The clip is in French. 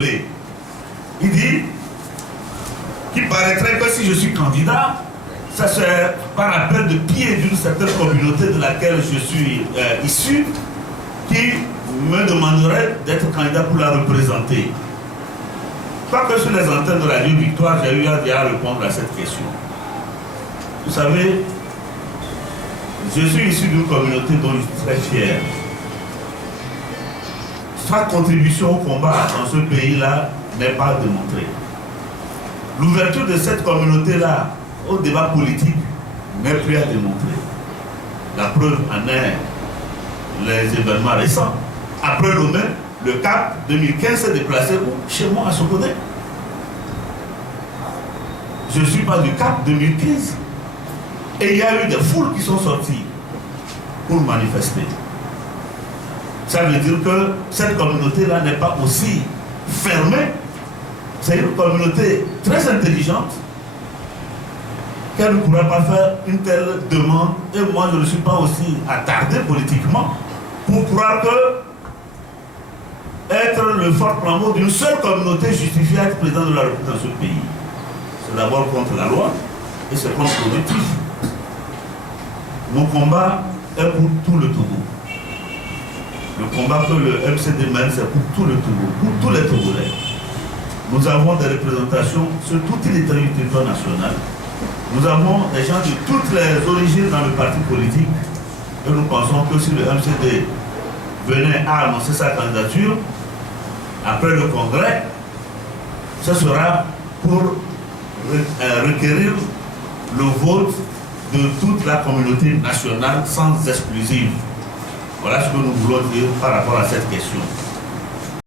Il dit qu'il paraîtrait que si je suis candidat, ça serait par appel de pied d'une certaine communauté de laquelle je suis issu, qui me demanderait d'être candidat pour la représenter. Quoique sur les antennes de Radio Victoire, j'ai eu à répondre à cette question. Vous savez, je suis issu d'une communauté dont je suis très fier. Sa contribution au combat dans ce pays-là n'est pas démontrée. L'ouverture de cette communauté-là au débat politique n'est plus à démontrer. La preuve en est les événements récents. Après Lomé, le CAP 2015 s'est déplacé chez moi à Sokodé. Je ne suis pas du CAP 2015. Et il y a eu des foules qui sont sorties pour manifester. Ça veut dire que cette communauté-là n'est pas aussi fermée. C'est une communauté très intelligente qu'elle ne pourra pas faire une telle demande. Et moi, je ne suis pas aussi attardé politiquement pour croire que être le fort flambeau d'une seule communauté justifie être président de la République dans ce pays. C'est d'abord contre la loi et c'est contre-productif. Mon combat est pour tout le Togo. Le combat que le MCD mène, c'est pour tout le Togo, pour tous les Togolais. Nous avons des représentations sur tout le territoire national. Nous avons des gens de toutes les origines dans le parti politique. Et nous pensons que si le MCD venait à annoncer sa candidature, après le congrès, ce sera pour requérir le vote de toute la communauté nationale sans exclusive. Voilà ce que nous voulons dire par rapport à cette question.